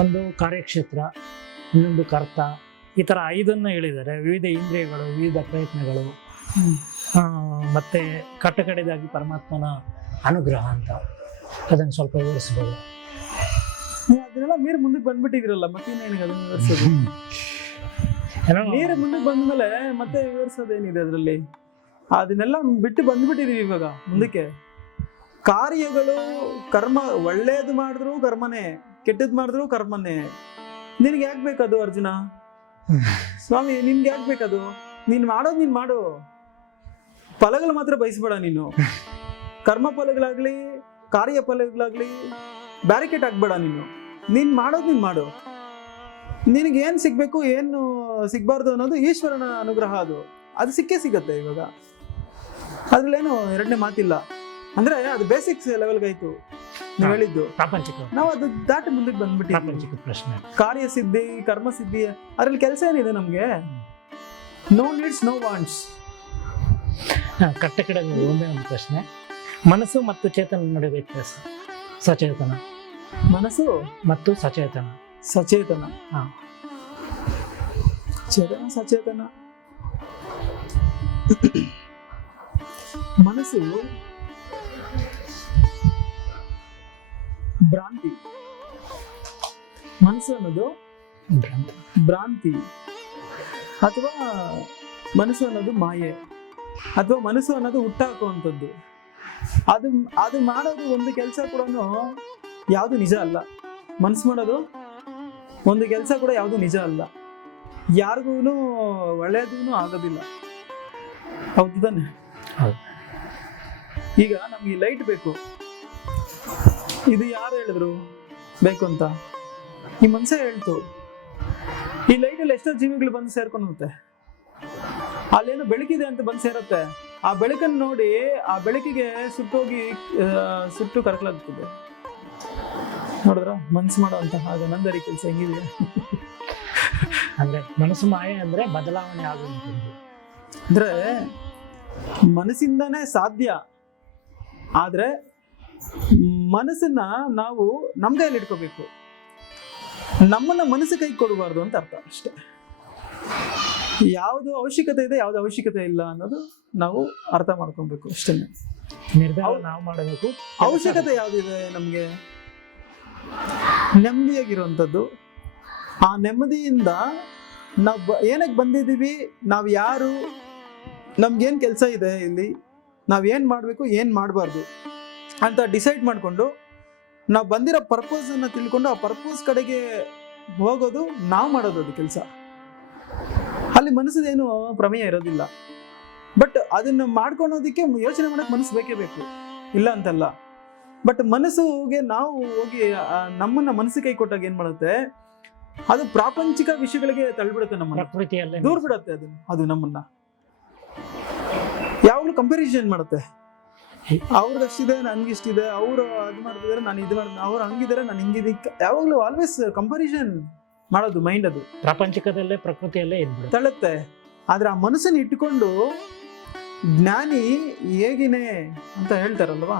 ಒಂದು ಕಾರ್ಯಕ್ಷೇತ್ರ, ಇನ್ನೊಂದು ಕರ್ತ, ಈ ಥರ 5 ಹೇಳಿದ್ದಾರೆ. ವಿವಿಧ ಇಂದ್ರಿಯಗಳು, ವಿವಿಧ ಪ್ರಯತ್ನಗಳು, ಮತ್ತು ಕಟ್ಟಕಡೆದಾಗಿ ಪರಮಾತ್ಮನ ಅನುಗ್ರಹ ಅಂತ. ಅದನ್ನು ಸ್ವಲ್ಪ ವಿವರಿಸ್ಬೋದು. ಅದನ್ನೆಲ್ಲ ಮೀರಿ ಮುಂದಕ್ಕೆ ಬಂದ್ಬಿಟ್ಟಿದಿರಲ್ಲ, ಮತ್ತೇನೇನಿಗೆ ಅದನ್ನ ವಿವರಿಸೋದು? ನೀರು ಮುಂದಕ್ಕೆ ಬಂದ್ಮೇಲೆ ಮತ್ತೆ ವಿವರಿಸೋದೇನಿದೆ ಅದರಲ್ಲಿ? ಅದನ್ನೆಲ್ಲ ಬಿಟ್ಟು ಬಂದ್ಬಿಟ್ಟಿದೀವಿ ಇವಾಗ ಮುಂದಕ್ಕೆ. ಕಾರ್ಯಗಳು ಕರ್ಮ, ಒಳ್ಳೇದು ಮಾಡಿದ್ರು ಕರ್ಮನೇ, ಕೆಟ್ಟದ್ ಮಾಡಿದ್ರು ಕರ್ಮನೇ. ನಿನ್ಗೆ ಯಾಕೆ ಬೇಕದು ಅರ್ಜುನ? ಸ್ವಾಮಿ ನಿನ್ಗೆ ಯಾಕೆ ಬೇಕದು? ನೀನ್ ಮಾಡೋದು ನೀನ್ ಮಾಡು, ಫಲಗಳು ಮಾತ್ರ ಬಯಸ್ಬೇಡ ನೀನು. ಕರ್ಮ ಫಲಗಳಾಗ್ಲಿ ಕಾರ್ಯ ಫಲಗಳಾಗ್ಲಿ ಬ್ಯಾರಿಕೇಡ್ ಆಗ್ಬೇಡ ನೀನು. ನೀನ್ ಮಾಡೋದು ನೀನ್ ಮಾಡು. ನಿನಗೆ ಏನ್ ಸಿಗ್ಬೇಕು ಏನು ಸಿಗ್ಬಾರ್ದು ಅನ್ನೋದು ಈಶ್ವರನ ಅನುಗ್ರಹ. ಅದು ಸಿಕ್ಕೇ ಸಿಗತ್ತೆ ಇವಾಗ, ಅದ್ರಲ್ಲೇನು ಎರಡನೇ ಮಾತಿಲ್ಲ. ಅಂದ್ರೆ ಅದು ಬೇಸಿಕ್ಸ್ ಲೆವೆಲ್ಗೆ ಆಯ್ತು ನೀವು ಹೇಳಿದ್ದು. ಪ್ರಾಪಂಚಿಕ ನಾವು ಅದು ದಾಟಿ ಮುಂದಕ್ಕೆ ಬಂದ್ಬಿಟ್ಟು ಪ್ರಾಪಂಚಿಕ ಪ್ರಶ್ನೆ. ಕಾರ್ಯ ಸಿದ್ಧಿ ಕರ್ಮ ಸಿದ್ಧಿ ಅದ್ರಲ್ಲಿ ಕೆಲಸ ಏನಿದೆ ನಮ್ಗೆ? No needs no wants. ಕಟ್ಟಕಡೆ ಒಂದೇ ಒಂದು ಪ್ರಶ್ನೆ, ಮನಸ್ಸು ಮತ್ತು ಚೇತನ ನಡುವೆ ವ್ಯತ್ಯಾಸ. ಸಚೇತನ, ಮನಸ್ಸು ಮತ್ತು ಸಚೇತನ. ಸಚೇತನ, ಚೇತನ ಸಚೇತನ. ಮನಸ್ಸು ಭ್ರಾಂತಿ. ಮನಸ್ಸು ಅನ್ನೋದು ಭ್ರಾಂತಿ, ಅಥವಾ ಮನಸ್ಸು ಅನ್ನೋದು ಮಾಯೆ, ಅಥವಾ ಮನಸ್ಸು ಅನ್ನೋದು ಹುಟ್ಟಾಕುವಂಥದ್ದು. ಅದು ಮಾಡೋದು ಒಂದು ಕೆಲಸ ಕೂಡ ಯಾವುದು ನಿಜ ಅಲ್ಲ. ಮನಸ್ಸು ಮಾಡೋದು ಒಂದು ಕೆಲಸ ಕೂಡ ಯಾವುದು ನಿಜ ಅಲ್ಲ. ಯಾರಿಗೂ ಒಳ್ಳೆಯದೂ ಆಗೋದಿಲ್ಲ. ಹೌದು ತಾನೆ? ಈಗ ನಮ್ಗೆ ಲೈಟ್ ಬೇಕು, ಇದು ಯಾರು ಹೇಳಿದ್ರು ಬೇಕು ಅಂತ? ಈ ಮನಸ್ಸೇ ಹೇಳ್ತು. ಈ ಲೈಟಲ್ಲಿ ಎಷ್ಟೋ ಜೀವಿಗಳು ಬಂದು ಸೇರ್ಕೊಂಡುತ್ತೆ. ಅಲ್ಲೇನೋ ಬೆಳಕಿದೆ ಅಂತ ಬಂದು ಸೇರುತ್ತೆ. ಆ ಬೆಳಕನ್ನು ನೋಡಿ ಆ ಬೆಳಕಿಗೆ ಸುಟ್ಟು ಕರಕಲಾಗ್ತದೆ. ನೋಡಿದ್ರ ಮನಸ್ಸು ಮಾಡುವಂತಹ ನಂದರಿ ಕೆಲಸ ಹೆಂಗಿದೆ? ಅಂದ್ರೆ ಮನಸ್ಸು ಮಾಯೆ ಅಂದ್ರೆ ಬದಲಾವಣೆ ಆಗುವಂಥದ್ದು. ಅಂದ್ರೆ ಮನಸ್ಸಿಂದಾನೇ ಸಾಧ್ಯ, ಆದ್ರೆ ಮನಸ್ಸನ್ನ ನಾವು ನಮ್ಮ ಕೈಯಲ್ಲಿ ಇಟ್ಕೋಬೇಕು. ನಮ್ಮನ್ನ ಮನಸ್ಸು ಕೈ ಕೊಡಬಾರ್ದು ಅಂತ ಅರ್ಥ ಅಷ್ಟೇ. ಯಾವುದು ಅವಶ್ಯಕತೆ ಇದೆ, ಯಾವ್ದು ಅವಶ್ಯಕತೆ ಇಲ್ಲ ಅನ್ನೋದು ನಾವು ಅರ್ಥ ಮಾಡ್ಕೊಬೇಕು ಅಷ್ಟೇ. ನಿರ್ಧಾರ ನಾವು ಮಾಡಬೇಕು. ಅವಶ್ಯಕತೆ ಯಾವ್ದಿದೆ ನಮ್ಗೆ? ನೆಮ್ಮದಿಯಾಗಿರುವಂಥದ್ದು. ಆ ನೆಮ್ಮದಿಯಿಂದ ನಾವು ಏನಕ್ಕೆ ಬಂದಿದ್ದೀವಿ, ನಾವು ಯಾರು, ನಮ್ಗೇನು ಕೆಲಸ ಇದೆ ಇಲ್ಲಿ, ನಾವೇನು ಮಾಡಬೇಕು ಏನು ಮಾಡಬಾರ್ದು ಅಂತ ಡಿಸೈಡ್ ಮಾಡಿಕೊಂಡು ನಾವು ಬಂದಿರೋ ಪರ್ಪಸನ್ನು ತಿಳ್ಕೊಂಡು ಆ ಪರ್ಪಸ್ ಕಡೆಗೆ ಹೋಗೋದು, ನಾವು ಮಾಡೋದು ಅದು ಕೆಲಸ. ಅಲ್ಲಿ ಮನಸ್ಸದೇನು ಪ್ರಮೇಯ ಇರೋದಿಲ್ಲ. ಬಟ್ ಅದನ್ನು ಮಾಡ್ಕೊಳೋದಕ್ಕೆ ಯೋಚನೆ ಮಾಡೋಕ್ಕೆ ಮನಸ್ಸು ಬೇಕೇ ಬೇಕು, ಇಲ್ಲ ಅಂತಲ್ಲ. ಬಟ್ ಮನಸ್ಸಿಗೆ ನಾವು ಹೋಗಿ ನಮ್ಮನ್ನ ಮನಸ್ಸು ಕೈ ಕೊಟ್ಟಾಗ ಏನ್ ಮಾಡುತ್ತೆ, ಅದು ಪ್ರಾಪಂಚಿಕ ವಿಷಯಗಳಿಗೆ ತಳ್ಳಿಬಿಡುತ್ತೆ, ನಮ್ಮನ್ನ ಪ್ರಕೃತಿಯಲ್ಲೇ ದೂರ ಬಿಡುತ್ತೆ. ಅದು ನಮ್ಮನ್ನ ಯಾವಾಗಲೂ ಕಂಪ್ಯಾರಿಸನ್ ಮಾಡುತ್ತೆ. ಅವ್ರಿಗಷ್ಟಿದೆ ನನ್ಗಿಷ್ಟಿದೆ, ಅವರು ಅದು ಮಾಡ್ತಿದಾರೆ ನಾನು ಇದು ಮಾಡ್ತೀನಿ, ಅವ್ರು ಹಂಗಿದ್ದಾರೆ ನಾನು ಹಿಂಗಿದ್ದೆ. ಯಾವಾಗಲೂ ಆಲ್ವೇಸ್ ಕಂಪ್ಯಾರಿಸನ್ ಮಾಡೋದು ಮೈಂಡ್. ಅದು ಪ್ರಾಪಂಚಿಕದಲ್ಲೇ ಪ್ರಕೃತಿಯಲ್ಲೇ ಇದ್ಬಿಡುತ್ತೆ, ತಳ್ಳುತ್ತೆ. ಆದ್ರೆ ಆ ಮನಸ್ಸನ್ನು ಇಟ್ಟುಕೊಂಡು ಜ್ಞಾನಿ ಹೇಗಿನೇ ಅಂತ ಹೇಳ್ತಾರಲ್ವಾ,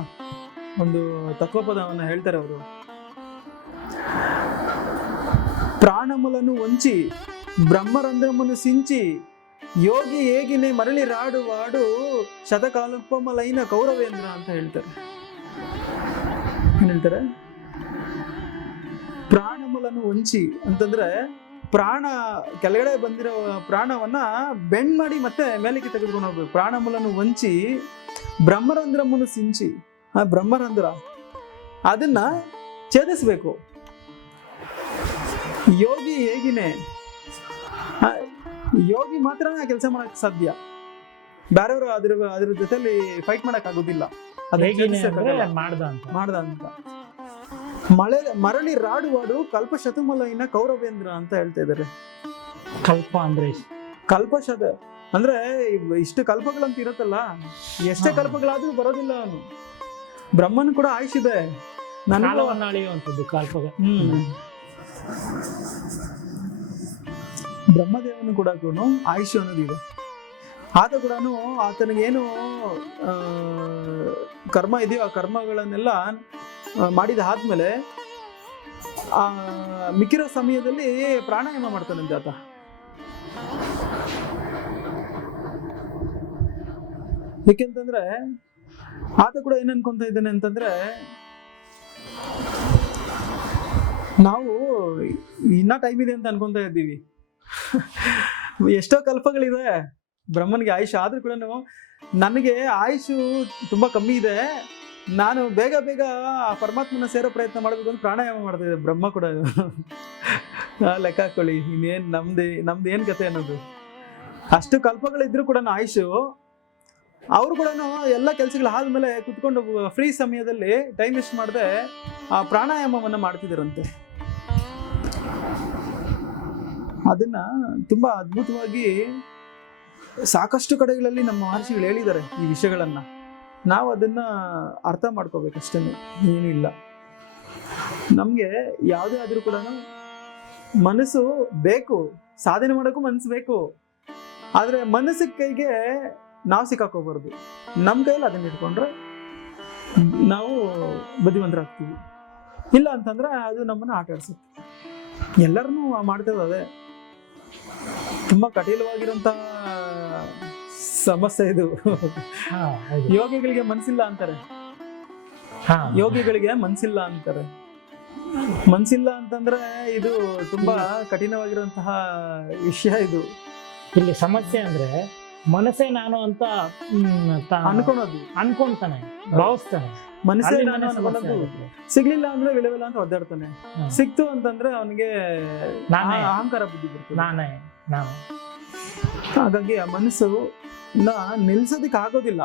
ಒಂದು ತತ್ವಪದವನ್ನು ಹೇಳ್ತಾರೆ ಅವರು. ಪ್ರಾಣಮುలను ವಂಚಿ ಬ್ರಹ್ಮರಂಧ್ರಮನು ಸಿಂಚಿ ಯೋಗಿ ಹೇಗಿನೇ ಮರಳಿ ರಾಡುವಾಡು ಶತಕಾಲಪಮಲೈನ ಕೌರವೇಂದ್ರ ಅಂತ ಹೇಳ್ತಾರೆ. ಏನ್ ಹೇಳ್ತಾರೆ? ಪ್ರಾಣಮುలను ವಂಚಿ ಅಂತಂದ್ರೆ ಪ್ರಾಣ ಕೆಳಗಡೆ ಬಂದಿರೋ ಪ್ರಾಣವನ್ನ ಬೆಂಡ್ ಮಾಡಿ ಮತ್ತೆ ಮೇಲಕ್ಕೆ ತೆಗೆದುಕೊಂಡು ಹೋಗ್ಬೇಕು. ಪ್ರಾಣಮುలను ವಂಚಿ ಬ್ರಹ್ಮರಂಧ್ರಮನು ಸಿಂಚಿ, ಆ ಬ್ರಹ್ಮರಂಧ್ರ ಅದನ್ನ ಛೇದಿಸ್ಬೇಕು. ಯೋಗಿ ಹೇಗಿನೇ, ಯೋಗಿ ಮಾತ್ರ ಕೆಲಸ ಮಾಡಕ್ ಸಾಧ್ಯ. ಬೇರೆಯವರು ಅದ್ರ ಜೊತೆಲಿ ಫೈಟ್ ಮಾಡಕ್ ಆಗೋದಿಲ್ಲ. ಮಾಡ್ದ ಅಂತ ಮರಳಿ ರಾಡುವಾಡು ಕಲ್ಪ ಶತುಮಲೈನ ಕೌರವೇಂದ್ರ ಅಂತ ಹೇಳ್ತಾ ಇದ್ದಾರೆ. ಕಲ್ಪ ಅಂದ್ರೆ ಕಲ್ಪಶತ ಅಂದ್ರೆ ಇಷ್ಟು ಕಲ್ಪಗಳಂತ ಇರತ್ತಲ್ಲ, ಎಷ್ಟೇ ಕಲ್ಪಗಳಾದ್ರೂ ಬರೋದಿಲ್ಲ ಅವನು. ಬ್ರಹ್ಮನ್ ಕೂಡ ಆಯುಷ್ ಇದೆ, ಅಳೆಯುವಂಥದ್ದು ಕಲ್ಪ. ಬ್ರಹ್ಮದೇವನು ಕೂಡ ಆಯುಷ್ ಅನ್ನೋದಿದೆ. ಆತ ಕೂಡ ಆತನಿಗೇನು ಕರ್ಮ ಇದೆಯೋ ಆ ಕರ್ಮಗಳನ್ನೆಲ್ಲ ಮಾಡಿದ ಆದ್ಮೇಲೆ ಆ ಮಿಕ್ಕಿರೋ ಸಮಯದಲ್ಲಿ ಪ್ರಾಣಾಯಾಮ ಮಾಡ್ತಾನಂತೆ ಆತ. ಏಕೆಂತಂದ್ರೆ ಆತ ಕೂಡ ಏನ್ ಅನ್ಕೊಂತ ಇದ್ದಾನೆ ಅಂತಂದ್ರೆ, ನಾವು ಇನ್ನ ಟೈಮ್ ಇದೆ ಅಂತ ಅನ್ಕೊಂತ ಇದ್ದೀವಿ. ಎಷ್ಟೋ ಕಲ್ಪಗಳಿದೆ ಬ್ರಹ್ಮನಿಗೆ ಆಯುಷ್, ಆದ್ರೂ ಕೂಡ ನನಗೆ ಆಯುಷು ತುಂಬಾ ಕಮ್ಮಿ ಇದೆ, ನಾನು ಬೇಗ ಬೇಗ ಆ ಪರಮಾತ್ಮನ ಸೇರೋ ಪ್ರಯತ್ನ ಮಾಡಬೇಕು ಅಂತ ಪ್ರಾಣಾಯಾಮ ಮಾಡ್ತಿದ್ದೆ. ಬ್ರಹ್ಮ ಕೂಡ ಲೆಕ್ಕ ಹಾಕೊಳ್ಳಿ, ಇನ್ನೇನ್ ನಮ್ದು ಏನ್ ಕತೆ ಅನ್ನೋದು. ಅಷ್ಟು ಕಲ್ಪಗಳಿದ್ರು ಕೂಡ ಆಯುಷು, ಅವರು ಕೂಡ ಎಲ್ಲ ಕೆಲಸಗಳು ಆದ್ಮೇಲೆ ಕುತ್ಕೊಂಡು ಫ್ರೀ ಸಮಯದಲ್ಲಿ ಟೈಮ್ ವೇಸ್ಟ್ ಮಾಡದೆ ಆ ಪ್ರಾಣಾಯಾಮವನ್ನ ಮಾಡ್ತಿದ್ದಾರಂತೆ. ಅದನ್ನ ತುಂಬಾ ಅದ್ಭುತವಾಗಿ ಸಾಕಷ್ಟು ಕಡೆಗಳಲ್ಲಿ ನಮ್ಮ ಮಹರ್ಷಿಗಳು ಹೇಳಿದ್ದಾರೆ ಈ ವಿಷಯಗಳನ್ನ. ನಾವು ಅದನ್ನ ಅರ್ಥ ಮಾಡ್ಕೋಬೇಕಷ್ಟೇ, ಏನೂ ಇಲ್ಲ. ನಮ್ಗೆ ಯಾವುದೇ ಆದ್ರೂ ಕೂಡ ಮನಸ್ಸು ಬೇಕು, ಸಾಧನೆ ಮಾಡೋಕ್ಕೂ ಮನಸ್ಸು ಬೇಕು. ಆದ್ರೆ ಮನಸ್ಸಿನ ಕೈಗೆ ನಾವು ಸಿಕ್ಕಾಕೋಬಾರ್ದು. ನಮ್ಮ ಕೈಯಲ್ಲಿ ಅದನ್ನ ಇಟ್ಕೊಂಡ್ರೆ ನಾವು ಬುದ್ಧಿವಂತರಾಗ್ತೀವಿ. ಇಲ್ಲ ಅಂತಂದ್ರೆ ಅದು ನಮ್ಮನ್ನ ಆಟ ಆಡ್ಸುತ್ತೆ. ಎಲ್ಲರನ್ನೂ ಮಾಡ್ತೇವೆ ಅದೇ. ತುಂಬಾ ಕಠಿಣವಾಗಿರುವಂತ ಸಮಸ್ಯೆ ಇದು. ಯೋಗಿಗಳಿಗೆ ಮನ್ಸಿಲ್ಲ ಅಂತಾರೆ, ಯೋಗಿಗಳಿಗೆ ಮನ್ಸಿಲ್ಲ ಅಂತಾರೆ. ಮನ್ಸಿಲ್ಲ ಅಂತಂದ್ರೆ ಇದು ತುಂಬಾ ಕಠಿಣವಾಗಿರುವಂತಹ ವಿಷಯ. ಇದು ಇಲ್ಲಿ ಸಮಸ್ಯೆ ಅಂದ್ರೆ ಮನಸ್ಸೇ ನಾನು ಅಂತ ಅನ್ಕೊಂತಾನೆ, ಭಾವಿಸ್ತಾನೆ. ಮನಸ್ಸೇ ನಾನು ಅನ್ಕೊಳ್ಳೋದು. ಸಿಗ್ಲಿಲ್ಲ ಅಂದ್ರೆ ವಿಳವಿಲ್ಲ ಅಂತ ಒದ್ದಾಡ್ತಾನೆ. ಸಿಕ್ತು ಅಂತಂದ್ರೆ ಅವನಿಗೆ ಅಹಂಕಾರ ಬುದ್ಧಿ ಬರ್ತದೆ, ನಾನೇ ನಾನು. ಹಾಗಾಗಿ ಆ ಮನಸ್ಸು ನಿಲ್ಸೋದಿಕ್ ಆಗೋದಿಲ್ಲ.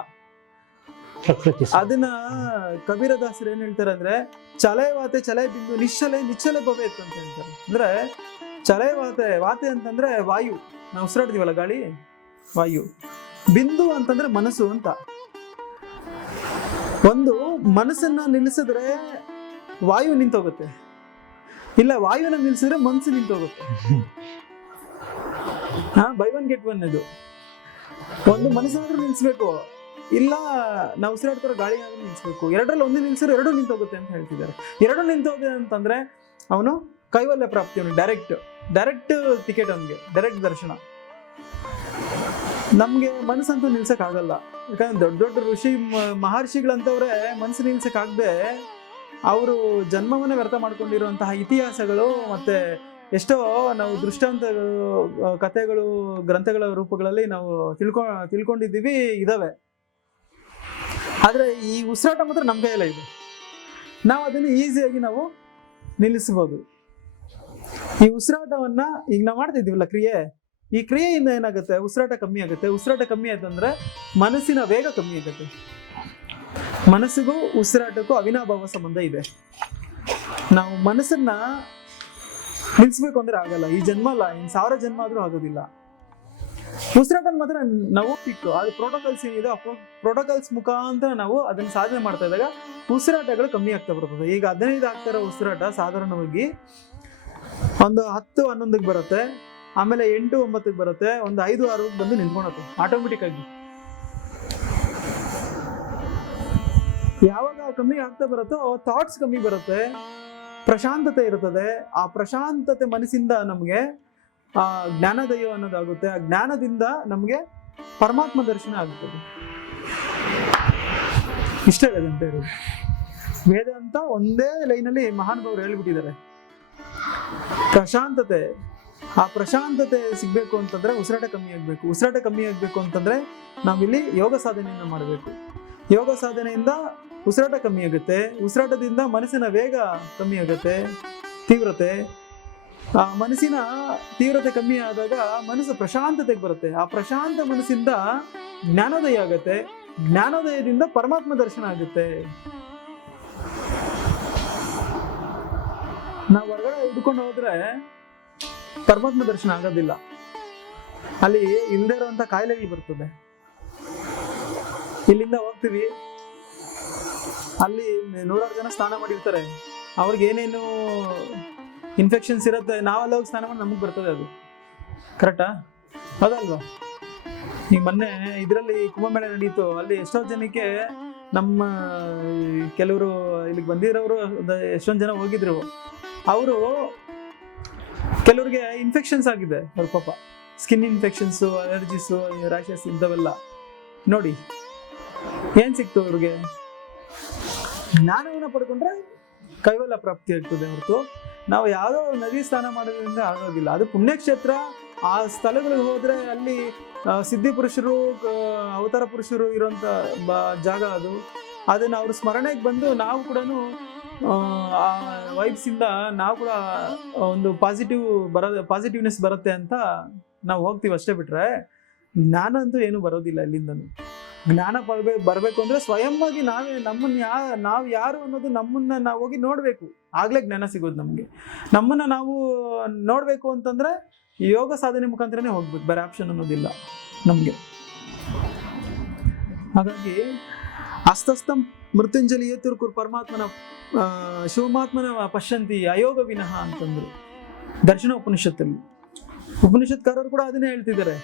ಅದನ್ನ ಕಬೀರದಾಸರು ಏನ್ ಹೇಳ್ತಾರೆ ಅಂದ್ರೆ, ಚಲಯವಾತೆ ಚಲಯ ಬಿಂದು ನಿಶ್ಚಲೆ ನಿಶ್ಚಲೆ ಭವೇತ್ ಅಂತ ಹೇಳ್ತಾರೆ. ಅಂದ್ರೆ ಚಲಯವಾತೆ, ವಾತೆ ಅಂತಂದ್ರೆ ವಾಯು, ನಾವು ಉಸಿರಾಡ್ತೀವಲ್ಲ ಗಾಳಿ, ವಾಯು. ಬಿಂದು ಅಂತಂದ್ರೆ ಮನಸ್ಸು ಅಂತ. ಒಂದು ಮನಸ್ಸನ್ನ ನಿಲ್ಲಿಸಿದ್ರೆ ವಾಯು ನಿಂತೋಗುತ್ತೆ, ಇಲ್ಲ ವಾಯುನ ನಿಲ್ಸಿದ್ರೆ ಮನಸ್ಸು ನಿಂತೋಗುತ್ತೆ. Buy one get one. ಇದು ಒಂದು ಮನಸ್ಸಾದ್ರೂ ನಿಲ್ಸ್ಬೇಕು, ಇಲ್ಲ ನಾವು ಉಸಿರಾಡ್ತಾರೋ ಗಾಳಿ ಆದ್ರೂ ನಿಲ್ಸ್ಬೇಕು. ಎರಡರಲ್ಲಿ ಒಂದು ನಿಲ್ಸಿದ್ರೆ ಎರಡು ನಿಂತೋಗುತ್ತೆ ಅಂತ ಹೇಳ್ತಿದ್ದಾರೆ. ಎರಡು ನಿಂತೋಗುತ್ತೆ ಅಂತಂದ್ರೆ ಅವನು ಕೈವಲ್ಯ ಪ್ರಾಪ್ತಿ, ಅವನು ಡೈರೆಕ್ಟ್ ಟಿಕೆಟ್, ಅವನಿಗೆ ಡೈರೆಕ್ಟ್ ದರ್ಶನ. ನಮ್ಗೆ ಮನಸ್ಸಂತೂ ನಿಲ್ಸಕ್ ಆಗಲ್ಲ. ಯಾಕಂದ್ರೆ ದೊಡ್ಡ ದೊಡ್ಡ ಋಷಿ ಮಹರ್ಷಿಗಳಂತವ್ರೆ ಮನಸ್ಸು ನಿಲ್ಸಕ್ ಆಗದೆ ಅವರು ಜನ್ಮವನ್ನೇ ವ್ಯರ್ಥ ಮಾಡ್ಕೊಂಡಿರುವಂತಹ ಇತಿಹಾಸಗಳು ಮತ್ತೆ ಎಷ್ಟೋ ನಾವು ದೃಷ್ಟಾಂತಗಳು, ಕಥೆಗಳು, ಗ್ರಂಥಗಳ ರೂಪಗಳಲ್ಲಿ ನಾವು ತಿಳ್ಕೊಂಡಿದ್ದೀವಿ, ಇದಾವೆ. ಆದ್ರೆ ಈ ಉಸಿರಾಟ ಮಾತ್ರ ನಮ್ಮ ಕೈಯಲ್ಲ ಇದೆ. ನಾವು ಅದನ್ನು ಈಸಿಯಾಗಿ ನಾವು ನಿಲ್ಲಿಸಬಹುದು. ಈ ಉಸಿರಾಟವನ್ನ ಈಗ ನಾವು ಮಾಡ್ತಿದ್ದೀವಲ್ಲ ಕ್ರಿಯೆ, ಈ ಕ್ರಿಯೆಯಿಂದ ಏನಾಗುತ್ತೆ, ಉಸಿರಾಟ ಕಮ್ಮಿ ಆಗುತ್ತೆ. ಉಸಿರಾಟ ಕಮ್ಮಿ ಆಯ್ತಂದ್ರೆ ಮನಸ್ಸಿನ ವೇಗ ಕಮ್ಮಿ ಆಗುತ್ತೆ. ಮನಸ್ಸಿಗೂ ಉಸಿರಾಟಕ್ಕೂ ಅವಿನಾಭಾವ ಸಂಬಂಧ ಇದೆ. ನಾವು ಮನಸ್ಸನ್ನ ನಿಲ್ಸ್ಬೇಕು ಅಂದ್ರೆ ಆಗಲ್ಲ. ಈ ಜನ್ಮ ಅಲ್ಲ, ಇನ್ 1000 ಜನ್ಮ ಆದ್ರೂ ಆಗೋದಿಲ್ಲ. ಉಸಿರಾಟ ಮಾತ್ರ ನಾವು ಸಿಕ್ಕು, ಅದು ಪ್ರೋಟೋಕಾಲ್ಸ್ ಏನಿದೆ ಆ ಪ್ರೋಟೋಕಾಲ್ಸ್ ಮುಖಾಂತರ ನಾವು ಅದನ್ನ ಸಾಧನೆ ಮಾಡ್ತಾ ಇದ್ದಾಗ ಉಸಿರಾಟಗಳು ಕಮ್ಮಿ ಆಗ್ತಾ ಬರ್ತದೆ. ಈಗ 15 ಆಗ್ತಾ ಇರೋ ಉಸಿರಾಟ ಸಾಧಾರಣವಾಗಿ ಒಂದು 10-11ಕ್ಕೆ ಬರುತ್ತೆ, ಆಮೇಲೆ 8-9ಕ್ಕೆ ಬರುತ್ತೆ, ಒಂದು 5-6ಕ್ಕೆ ಬಂದು ನಿಂತ್ಕೊಳತ್ತೆ ಆಟೋಮೆಟಿಕ್ ಆಗಿ. ಯಾವಾಗ ಕಮ್ಮಿ ಆಗ್ತಾ ಬರುತ್ತೋ ಥಾಟ್ಸ್ ಕಮ್ಮಿ ಬರುತ್ತೆ, ಪ್ರಶಾಂತತೆ ಇರುತ್ತದೆ. ಆ ಪ್ರಶಾಂತತೆ ಮನಸ್ಸಿಂದ ನಮಗೆ ಆ ಜ್ಞಾನೋದಯ ಅನ್ನೋದಾಗುತ್ತೆ. ಆ ಜ್ಞಾನದಿಂದ ನಮಗೆ ಪರಮಾತ್ಮ ದರ್ಶನ ಆಗುತ್ತದೆ. ಇಷ್ಟೇ ವೇದಾಂತ ಇರೋದು. ವೇದಾಂತ ಒಂದೇ ಲೈನಲ್ಲಿ ಮಹಾನುಭಾವರು ಹೇಳ್ಬಿಟ್ಟಿದ್ದಾರೆ. ಪ್ರಶಾಂತತೆ, ಆ ಪ್ರಶಾಂತತೆ ಸಿಗ್ಬೇಕು ಅಂತಂದ್ರೆ ಉಸಿರಾಟ ಕಮ್ಮಿ ಆಗ್ಬೇಕು. ಉಸಿರಾಟ ಕಮ್ಮಿ ಆಗ್ಬೇಕು ಅಂತಂದ್ರೆ ನಾವಿಲ್ಲಿ ಯೋಗ ಸಾಧನೆಯನ್ನ ಮಾಡಬೇಕು. ಯೋಗ ಸಾಧನೆಯಿಂದ ಉಸಿರಾಟ ಕಮ್ಮಿ ಆಗುತ್ತೆ. ಉಸಿರಾಟದಿಂದ ಮನಸ್ಸಿನ ವೇಗ ಕಮ್ಮಿ ಆಗುತ್ತೆ, ತೀವ್ರತೆ. ಆ ಮನಸ್ಸಿನ ತೀವ್ರತೆ ಕಮ್ಮಿ ಆದಾಗ ಮನಸ್ಸು ಪ್ರಶಾಂತತೆಗೆ ಬರುತ್ತೆ. ಆ ಪ್ರಶಾಂತ ಮನಸ್ಸಿಂದ ಜ್ಞಾನೋದಯ ಆಗುತ್ತೆ. ಜ್ಞಾನೋದಯದಿಂದ ಪರಮಾತ್ಮ ದರ್ಶನ ಆಗುತ್ತೆ. ನಾವು ಹೊರಗಡೆ ಹಿಡ್ಕೊಂಡು ಹೋದ್ರೆ ಪರಮಾತ್ಮ ದರ್ಶನ ಆಗೋದಿಲ್ಲ. ಅಲ್ಲಿ ಇಲ್ಲದೆ ಇರುವಂತ ಕಾಯಿಲೆಗಳು ಬರ್ತದೆ. ಇಲ್ಲಿಂದ ಹೋಗ್ತೀವಿ, ಅಲ್ಲಿ 100 ಜನ ಸ್ನಾನ ಮಾಡಿರ್ತಾರೆ, ಅವ್ರಿಗೆ ಏನೇನು ಇನ್ಫೆಕ್ಷನ್ಸ್ ಇರುತ್ತೆ, ನಾವೆಲ್ಲ ಹೋಗಿ ಸ್ನಾನ ಮಾಡಿ ನಮಗೆ ಬರ್ತದೆ. ಅದು ಕರೆಕ್ಟಾ? ಹೌದಲ್ವಾ? ಈಗ ಮೊನ್ನೆ ಇದರಲ್ಲಿ ಕುಂಭಮೇಳ ನಡೀತು. ಅಲ್ಲಿ ಎಷ್ಟೋ ಜನಕ್ಕೆ ನಮ್ಮ ಕೆಲವರು ಇಲ್ಲಿಗೆ ಬಂದಿರೋರು ಎಷ್ಟೊಂದು ಜನ ಹೋಗಿದ್ರು. ಅವರು ಕೆಲವ್ರಿಗೆ ಇನ್ಫೆಕ್ಷನ್ಸ್ ಆಗಿದೆ ಅವ್ರ ಪಾಪ, ಸ್ಕಿನ್ ಇನ್ಫೆಕ್ಷನ್ಸು, ಅಲರ್ಜೀಸು, ರ್ಯಾಷಸ್ ಇಂಥವೆಲ್ಲ. ನೋಡಿ ಏನ್ ಸಿಕ್ತು ಅವ್ರಿಗೆ? ಜ್ಞಾನವನ್ನು ಪಡ್ಕೊಂಡ್ರೆ ಕೈವಲ್ಯ ಪ್ರಾಪ್ತಿ ಆಗ್ತದೆ ಹೊರತು ನಾವು ಯಾವುದೋ ನದಿ ಸ್ನಾನ ಮಾಡೋದ್ರಿಂದ ಆಗೋದಿಲ್ಲ. ಅದು ಪುಣ್ಯಕ್ಷೇತ್ರ, ಆ ಸ್ಥಳಗಳಿಗೆ ಹೋದ್ರೆ ಅಲ್ಲಿ ಸಿದ್ಧಿ ಪುರುಷರು, ಅವತಾರ ಪುರುಷರು ಇರೋಂಥ ಜಾಗ ಅದು. ಅದನ್ನ ಅವ್ರ ಸ್ಮರಣೆಗೆ ಬಂದು ನಾವು ಕೂಡ ಆ ವೈಬ್ಸ್ ಇಂದ ನಾವು ಕೂಡ ಒಂದು ಪಾಸಿಟಿವ್ನೆಸ್ ಬರುತ್ತೆ ಅಂತ ನಾವು ಹೋಗ್ತೀವಿ ಅಷ್ಟೇ. ಬಿಟ್ರೆ ಜ್ಞಾನ ಅಂತೂ ಏನು ಬರೋದಿಲ್ಲ ಇಲ್ಲಿಂದನು. ಜ್ಞಾನ ಬರ್ಬೇಕು ಅಂದ್ರೆ ಸ್ವಯಂವಾಗಿ ನಾವು ಯಾರು ಅನ್ನೋದು ನಮ್ಮನ್ನ ನಾವು ಹೋಗಿ ನೋಡ್ಬೇಕು, ಆಗ್ಲೇ ಜ್ಞಾನ ಸಿಗೋದು ನಮ್ಗೆ. ನಮ್ಮನ್ನ ನಾವು ನೋಡ್ಬೇಕು ಅಂತಂದ್ರೆ ಯೋಗ ಸಾಧನೆ ಮುಖಾಂತರನೇ ಹೋಗ್ಬೇಕು, ಬೇರೆ ಆಪ್ಷನ್ ಅನ್ನೋದಿಲ್ಲ ನಮ್ಗೆ. ಹಾಗಾಗಿ ಅಸ್ತಸ್ಥಂ ಮೃತ್ಯುಂಜಲಿ ಏತುರ್ಕುರ್ ಪರಮಾತ್ಮನ ಶಿವಮಾತ್ಮನ ಪಶ್ಯಂತಿ ಅಯೋಗ ವಿನಃ ಅಂತಂದ್ರು ದರ್ಶನ ಉಪನಿಷತ್ತಲ್ಲಿ. ಉಪನಿಷತ್ಕಾರರು ಕೂಡ ಅದನ್ನೇ ಹೇಳ್ತಿದ್ದಾರೆ.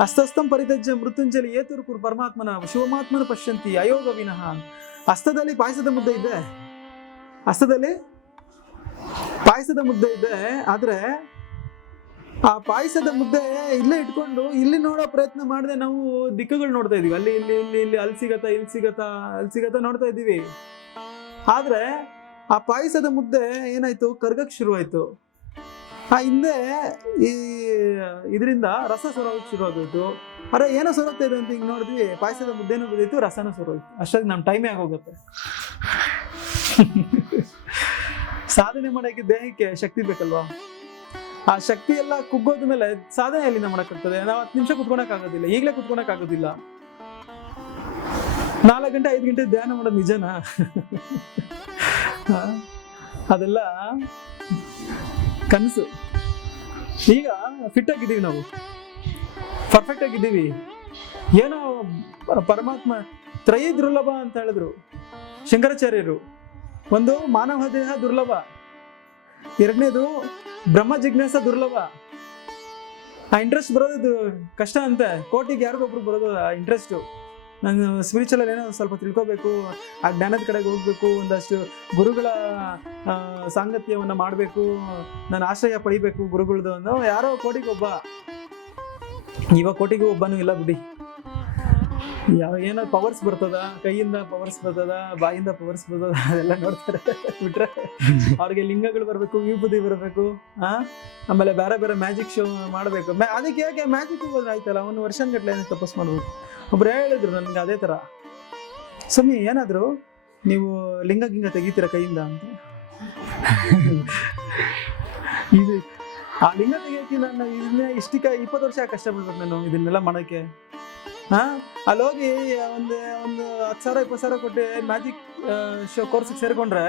ಹಸ್ತಸ್ಥಂ ಪರಿತ್ಯಜ್ಯ ಮೃತ್ಯುಂಜಲಿ ಏತುರ್ಕುರ್ ಪರಮಾತ್ಮನ ಶಿವಮಾತ್ಮನ ಪಶ್ಯಂತಿ ಅಯೋಗ ವಿನಃ. ಹಸ್ತದಲ್ಲಿ ಪಾಯಸದ ಮುದ್ದೆ ಇದೆ, ಹಸ್ತದಲ್ಲಿ ಪಾಯಸದ ಮುದ್ದೆ ಇದೆ, ಆದ್ರೆ ಆ ಪಾಯಸದ ಮುದ್ದೆ ಇಲ್ಲೇ ಇಟ್ಕೊಂಡು ಇಲ್ಲಿ ನೋಡೋ ಪ್ರಯತ್ನ ಮಾಡದೆ ನಾವು ದಿಕ್ಕುಗಳು ನೋಡ್ತಾ ಇದೀವಿ. ಅಲ್ಲಿ ಇಲ್ಲಿ ಇಲ್ಲಿ ಇಲ್ಲಿ ಅಲ್ಲಿ ಸಿಗತ್ತಾ, ಇಲ್ಲಿ ಸಿಗತ್ತಾ, ಅಲ್ಲಿ ಸಿಗತ್ತಾ ನೋಡ್ತಾ ಇದೀವಿ. ಆದ್ರೆ ಆ ಪಾಯಸದ ಮುದ್ದೆ ಏನಾಯ್ತು, ಕರ್ಗಕ್ ಶುರುವಾಯ್ತು. ಆ ಹಿಂದೆ ಈ ಇದರಿಂದ ರಸ ಸೊರೋಗಕ್ಕೆ ಶುರುವಾಗೋಯ್ತು. ಅರೆ ಏನೋ ಸೊರೋಗ್ತಾ ಇದೆ ಅಂತ ಹಿಂಗೆ ನೋಡಿದ್ವಿ, ಪಾಯಸದ ಮುದ್ದೆನೂ ಬಿದ್ದಿತ್ತು, ರಸನೂ ಸೊರೋಯ್ತು. ಅಷ್ಟಾಗಿ ನಮ್ಮ ಟೈಮೇ ಆಗೋಗುತ್ತೆ. ಸಾಧನೆ ಮಾಡೋಕ್ಕೆ ದೇಹಕ್ಕೆ ಶಕ್ತಿ ಬೇಕಲ್ವಾ? ಆ ಶಕ್ತಿ ಎಲ್ಲ ಕುಗ್ಗೋದ ಮೇಲೆ ಸಾಧನೆ ಎಲ್ಲಿಂದ ಮಾಡಕ್ಕಾಗ್ತದೆ? ನಾವು 10 ನಿಮಿಷ ಕುತ್ಕೊಳಕ್ ಆಗೋದಿಲ್ಲ, ಈಗಲೇ ಕುತ್ಕೊಳಕ್ ಆಗೋದಿಲ್ಲ. 4 ಗಂಟೆ 5 ಗಂಟೆ ಧ್ಯಾನ ಮಾಡೋದು ನಿಜನಾ? ಅದೆಲ್ಲ ಕನಸು. ಈಗ ಫಿಟ್ ಆಗಿದ್ದೀವಿ, ನಾವು ಪರ್ಫೆಕ್ಟ್ ಆಗಿದ್ದೀವಿ. ಏನೋ ಪರಮಾತ್ಮ ತ್ರಯೀ ದುರ್ಲಭ ಅಂತ ಹೇಳಿದ್ರು ಶಂಕರಾಚಾರ್ಯರು. ಒಂದು ಮಾನವ ದೇಹ ದುರ್ಲಭ, ಎರಡನೇದು ಬ್ರಹ್ಮ ಜಿಜ್ಞಾಸ ದುರ್ಲಭ. ಆ ಇಂಟ್ರೆಸ್ಟ್ ಬರೋದು ಕಷ್ಟ ಅಂತೆ. ಕೋಟಿಗೆ ಯಾರಿಗೊಬ್ರು ಬರೋದು ಆ ಇಂಟ್ರೆಸ್ಟು. ನಾನು ಸ್ಪಿರಿಚುವಲ್ ಏನೋ ಸ್ವಲ್ಪ ತಿಳ್ಕೊಬೇಕು, ಆ ಜ್ಞಾನದ ಕಡೆಗೆ ಹೋಗ್ಬೇಕು, ಒಂದಷ್ಟು ಗುರುಗಳ ಸಾಂಗತ್ಯವನ್ನು ಮಾಡಬೇಕು, ನಾನು ಆಶ್ರಯ ಪಡಿಬೇಕು ಗುರುಗಳದು ಅನ್ನೋ ಯಾರೋ ಕೋಟಿಗೊಬ್ಬ. ಇವಾಗ ಕೋಟಿಗೆ ಒಬ್ಬನೂ ಇಲ್ಲ ಬಿಡಿ. ಏನೋ ಪವರ್ಸ್ ಬರ್ತದ, ಕೈಯಿಂದ ಪವರ್ಸ್ ಬರ್ತದ, ಬಾಯಿಂದ ಪವರ್ಸ್ ಬರ್ತದ, ಅದೆಲ್ಲ ನೋಡ್ತಾರೆ. ಬಿಟ್ರೆ ಅವ್ರಿಗೆ ಲಿಂಗಗಳು ಬರಬೇಕು, ವಿಭೂತಿ ಬರಬೇಕು, ಆಮೇಲೆ ಬೇರೆ ಬೇರೆ ಮ್ಯಾಜಿಕ್ ಶೋ ಮಾಡಬೇಕು. ಅದಕ್ಕೆ ಯಾಕೆ ಮ್ಯಾಜಿಕ್ ಹೋದ್ರೆ ಆಯ್ತಲ್ಲ, 1 ವರ್ಷಗಟ್ಟಲೆ ಏನಕ್ಕೆ ತಪಸ್ ಮಾಡ್ಬೇಕು. ಒಬ್ರು ಹೇಳಿದ್ರು ನನಗೆ ಅದೇ ಥರ, ಸ್ವಾಮಿ ಏನಾದ್ರು ನೀವು ಲಿಂಗ ತೆಗಿತೀರ ಕೈಯಿಂದ ಅಂತ. ಇದು ಆ ಲಿಂಗ ತೆಗಿಯೋಕೆ ನಾನು ಇದನ್ನೇ 20 ವರ್ಷ ಕಷ್ಟಪಡ್ಬೇಕು ನಾನು ಇದನ್ನೆಲ್ಲ ಮಾಡೋಕ್ಕೆ. ಅಲ್ಲಿ ಹೋಗಿ ಒಂದು 10,000 20,000 ಕೊಟ್ಟು ಮ್ಯಾಜಿಕ್ ಶೋ ಕೋರ್ಸಿಗೆ ಸೇರ್ಕೊಂಡ್ರೆ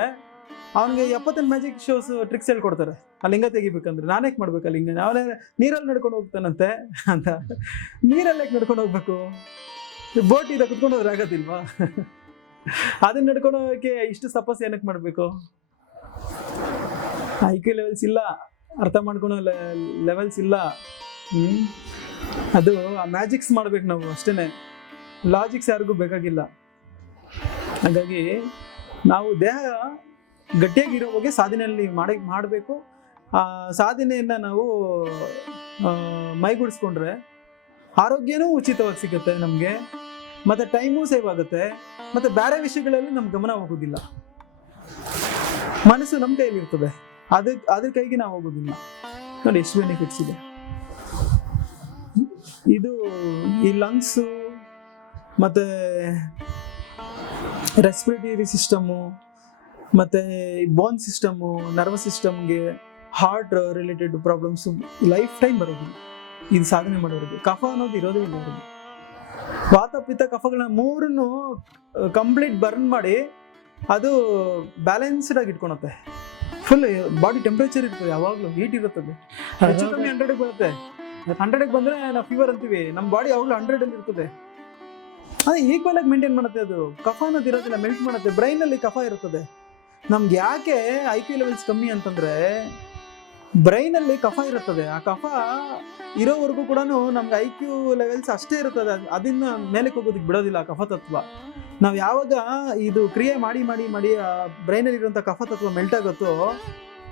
ಅವನಿಗೆ 78 ಮ್ಯಾಜಿಕ್ ಶೋಸ್ ಟ್ರಿಕ್ಸ್ ಹೇಳ್ಕೊಡ್ತಾರೆ ಆ ಲಿಂಗ ತೆಗಿಬೇಕಂದ್ರೆ. ನಾನೇಕ್ ಮಾಡ್ಬೇಕು ಆ ಲಿಂಗ? ಅವನೇ ನೀರಲ್ಲಿ ನಡ್ಕೊಂಡು ಹೋಗ್ತಾನಂತೆ ಅಂತ. ನೀರಲ್ಲಿ ನಡ್ಕೊಂಡು ಹೋಗ್ಬೇಕು? ಬೋಟ್ ಇದೆ ಕುತ್ಕೊಂಡು ಹೋದ್ರೆ ಆಗೋದಿಲ್ವಾ? ಅದನ್ನ ನಡ್ಕೊಂಡು ಹೋಗೋಕ್ಕೆ ಇಷ್ಟು ತಪಸ್ಸು ಏನಕ್ಕೆ ಮಾಡಬೇಕು? IQ ಲೆವೆಲ್ಸ್ ಇಲ್ಲ, ಅರ್ಥ ಮಾಡ್ಕೊಳೋ ಲೆವೆಲ್ಸ್ ಇಲ್ಲ. ಅದು ಆ ಮ್ಯಾಜಿಕ್ಸ್ ಮಾಡ್ಬೇಕು ನಾವು ಅಷ್ಟೇನೆ, ಲಾಜಿಕ್ಸ್ ಯಾರಿಗೂ ಬೇಕಾಗಿಲ್ಲ. ಹಾಗಾಗಿ ನಾವು ದೇಹ ಗಟ್ಟಿಯಾಗಿರೋ ಬಗ್ಗೆ ಸಾಧನೆಯಲ್ಲಿ ಮಾಡಬೇಕು. ಆ ಸಾಧನೆಯನ್ನು ನಾವು ಮೈಗೂಡಿಸ್ಕೊಂಡ್ರೆ ಆರೋಗ್ಯನೂ ಉಚಿತವಾಗಿ ಸಿಗುತ್ತೆ ನಮಗೆ, ಮತ್ತು ಟೈಮೂ ಸೇವ್ ಆಗುತ್ತೆ, ಮತ್ತು ಬೇರೆ ವಿಷಯಗಳಲ್ಲಿ ನಮ್ಮ ಗಮನ ಹೋಗೋದಿಲ್ಲ. ಮನಸ್ಸು ನಮ್ಮ ಕೈಯಲ್ಲಿ ಇರ್ತದೆ, ಅದ್ರ ಕೈಗೆ ನಾವು ಹೋಗೋದಿಲ್ಲ. ನೋಡಿ ಎಷ್ಟು ಬೆನಿಫಿಟ್ಸ್ ಇದೆ. ಇದು ಈ ಲಂಗ್ಸು ಮತ್ತು ರೆಸ್ಪಿರೇಟರಿ ಸಿಸ್ಟಮು ಮತ್ತು ಬೋನ್ ಸಿಸ್ಟಮು, ನರ್ವಸ್ ಸಿಸ್ಟಮ್ಗೆ, heart related problems life time ಬರೋದಿಲ್ಲ ಇದು ಸಾಧನೆ ಮಾಡೋರಿಗೆ. ಕಫ ಅನ್ನೋದು ಇರೋದೇ ಇಲ್ಲ ಅವರಿಗೆ. ವಾತ ಪಿತ್ತ ಕಫಗಳನ್ನ 3 ಕಂಪ್ಲೀಟ್ ಬರ್ನ್ ಮಾಡಿ ಅದು ಬ್ಯಾಲೆನ್ಸ್ಡ್ ಆಗಿ ಇಟ್ಕೊಳತ್ತೆ. ಫುಲ್ ಬಾಡಿ ಟೆಂಪ್ರೇಚರ್ ಇರ್ತದೆ, ಯಾವಾಗಲೂ ಹೀಟ್ ಇರುತ್ತದೆ. ಹೆಚ್ಚು ಕಮ್ಮಿ 100ಗೆ ಬರುತ್ತೆ. 100ಗೆ ಬಂದರೆ ನಾವು ಫೀವರ್ ಅಂತೀವಿ, ನಮ್ಮ ಬಾಡಿ ಯಾವಾಗಲೂ 100ಅಲ್ಲಿ ಇರ್ತದೆ. ಅದು ಈಕ್ವಲ್ ಆಗಿ ಮೇಂಟೈನ್ ಮಾಡುತ್ತೆ. ಅದು ಕಫ ಅನ್ನೋದು ಇರೋದಿಲ್ಲ, ಮೆಲ್ಟ್ ಮಾಡುತ್ತೆ. ಬ್ರೈನಲ್ಲಿ ಕಫ ಇರ್ತದೆ. ನಮ್ಗೆ ಯಾಕೆ IQ ಲೆವೆಲ್ಸ್ ಕಮ್ಮಿ ಅಂತಂದರೆ ಬ್ರೈನಲ್ಲಿ ಕಫ ಇರುತ್ತದೆ. ಆ ಕಫ ಇರೋವರೆಗೂ ಕೂಡ ನಮ್ಗೆ IQ ಲೆವೆಲ್ಸ್ ಅಷ್ಟೇ ಇರ್ತದೆ, ಅದನ್ನ ಮೇಲಕ್ಕೆ ಹೋಗೋದಕ್ಕೆ ಬಿಡೋದಿಲ್ಲ ಆ ಕಫ ತತ್ವ. ನಾವು ಯಾವಾಗ ಇದು ಕ್ರಿಯೆ ಮಾಡಿ ಮಾಡಿ ಮಾಡಿ ಬ್ರೈನಲ್ಲಿ ಇರುವಂಥ ಕಫ ತತ್ವ ಮೆಲ್ಟ್ ಆಗುತ್ತೋ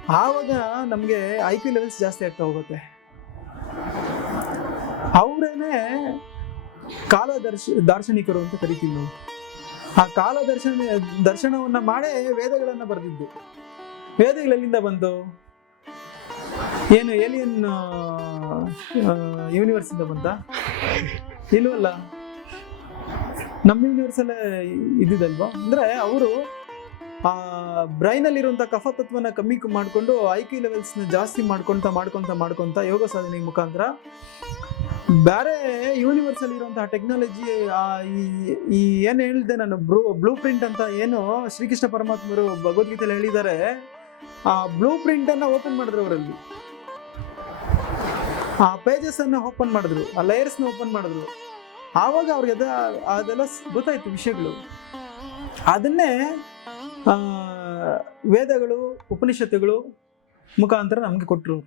ಆವಾಗ ನಮಗೆ ಐ ಕ್ಯೂ ಲೆವೆಲ್ಸ್ ಜಾಸ್ತಿ ಆಗ್ತಾ ಹೋಗುತ್ತೆ. ಅವರೇನೆ ದಾರ್ಶನಿಕರು ಅಂತ ಕರಿತೀವಿ ನಾವು. ಆ ದರ್ಶನವನ್ನ ಮಾಡೇ ವೇದಗಳನ್ನ ಬರೆದಿದ್ದು. ವೇದಗಳೆಲ್ಲಿಂದ ಬಂತು? ಏನು ಏಲಿಯನ್ ಯೂನಿವರ್ಸ್ ಇಂದ ಬಂತ? ಇಲ್ವಲ್ಲ, ನಮ್ಮ ಯೂನಿವರ್ಸ್ ಅಲ್ಲೇ ಇದ್ದಿದ್ದಲ್ವಾ? ಅಂದ್ರೆ ಅವರು ಆ ಬ್ರೈನ್ ಅಲ್ಲಿರುವಂತ ಕಫ ತತ್ವನ ಕಮ್ಮಿ ಮಾಡ್ಕೊಂಡು ಐ ಕ್ಯೂ ಲೆವೆಲ್ಸ್ ನ ಜಾಸ್ತಿ ಮಾಡ್ಕೊಂತ ಯೋಗ ಸಾಧನೆ ಮುಖಾಂತರ ಬೇರೆ ಯೂನಿವರ್ಸ್ ಅಲ್ಲಿ ಇರುವಂತಹ ಟೆಕ್ನಾಲಜಿ, ಈ ಏನ್ ಹೇಳಿದೆ ನಾನು, ಬ್ಲೂ ಪ್ರಿಂಟ್ ಅಂತ ಏನು ಶ್ರೀಕೃಷ್ಣ ಪರಮಾತ್ಮರು ಭಗವದ್ಗೀತೆಯಲ್ಲಿ ಹೇಳಿದ್ದಾರೆ, ಆ ಬ್ಲೂ ಪ್ರಿಂಟ್ ಅನ್ನ ಓಪನ್ ಮಾಡಿದ್ರು ಅವರಲ್ಲಿ. ಆ ಪೇಜಸ್ ಅನ್ನ ಓಪನ್ ಮಾಡಿದ್ರು, ಆ ಲೇಯರ್ಸ್ ನ ಓಪನ್ ಮಾಡಿದ್ರು. ಆವಾಗ ಅವ್ರಿಗೆ ಅದೆಲ್ಲ ಗೊತ್ತಾಯ್ತು ವಿಷಯಗಳು. ಅದನ್ನೇ ವೇದಗಳು, ಉಪನಿಷತ್ತುಗಳು ಮುಖಾಂತರ ನಮ್ಗೆ ಕೊಟ್ಟರು.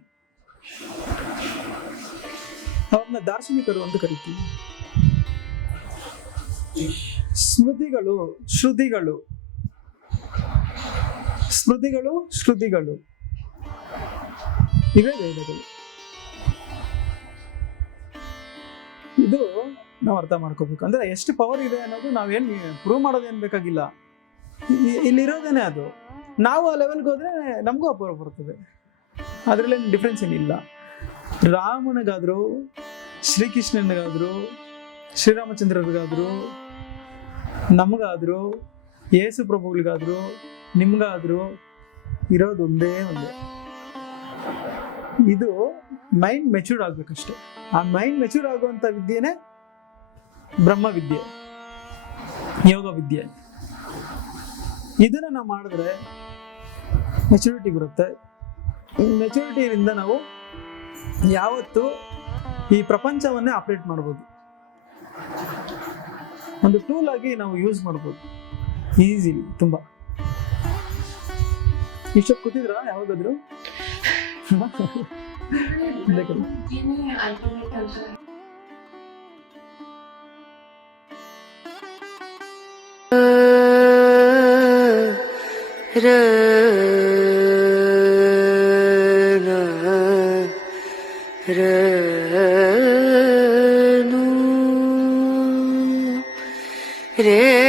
ಅವ್ರನ್ನ ದಾರ್ಶನಿಕರು ಅಂತ ಕರಿತೀವಿ. ಶ್ರುತಿಗಳು ಇವೇ ವೇದಗಳು. ಇದು ನಾವು ಅರ್ಥ ಮಾಡ್ಕೋಬೇಕು. ಅಂದ್ರೆ ಎಷ್ಟು ಪವರ್ ಇದೆ ಅನ್ನೋದು ನಾವೇನ್ ಪ್ರೂವ್ ಮಾಡೋದೇನ್ ಬೇಕಾಗಿಲ್ಲ, ಇಲ್ಲಿರೋದೇನೆ ಅದು. ನಾವು ಆ ಲೆವೆಲ್ಗೆ ಹೋದ್ರೆ ನಮಗೂ ಆ ಪವರ್ ಬರ್ತದೆ. ಅದ್ರಲ್ಲೇನು ಡಿಫ್ರೆನ್ಸ್ ಏನಿಲ್ಲ. ರಾಮನಿಗಾದ್ರು, ಶ್ರೀಕೃಷ್ಣನಿಗಾದ್ರು, ಶ್ರೀರಾಮಚಂದ್ರರಿಗಾದ್ರು, ನಮಗಾದ್ರು, ಯೇಸು ಪ್ರಭುಗಳಿಗಾದ್ರು, ನಿಮ್ಗಾದ್ರು ಇರೋದು ಒಂದೇ. ಇದು ಮೈಂಡ್ ಮೆಚೂರ್ ಆಗ್ಬೇಕಷ್ಟೆ. ಆ ಮೈಂಡ್ ಮೆಚೂರ್ ಆಗುವಂತ ವಿದ್ಯೆನೇ ಬ್ರಹ್ಮ ವಿದ್ಯೆ, ಯೋಗ ವಿದ್ಯೆ. ಇದನ್ನ ನಾವು ಮಾಡಿದ್ರೆ ಮೆಚುರಿಟಿ ಬರುತ್ತೆ. ಮೆಚುರಿಟಿಯಿಂದ ನಾವು ಯಾವತ್ತು ಈ ಪ್ರಪಂಚವನ್ನೇ ಆಪರೇಟ್ ಮಾಡ್ಬೋದು, ಒಂದು ಟೂಲ್ ಆಗಿ ನಾವು ಯೂಸ್ ಮಾಡ್ಬೋದು ಈಸಿಲಿ. ತುಂಬಾ ಇಷ್ಟೊತ್ತು ಕೂತಿದ್ರಾ ಯಾವಾಗಾದ್ರು? re